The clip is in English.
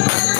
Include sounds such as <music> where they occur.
Thank <laughs> you.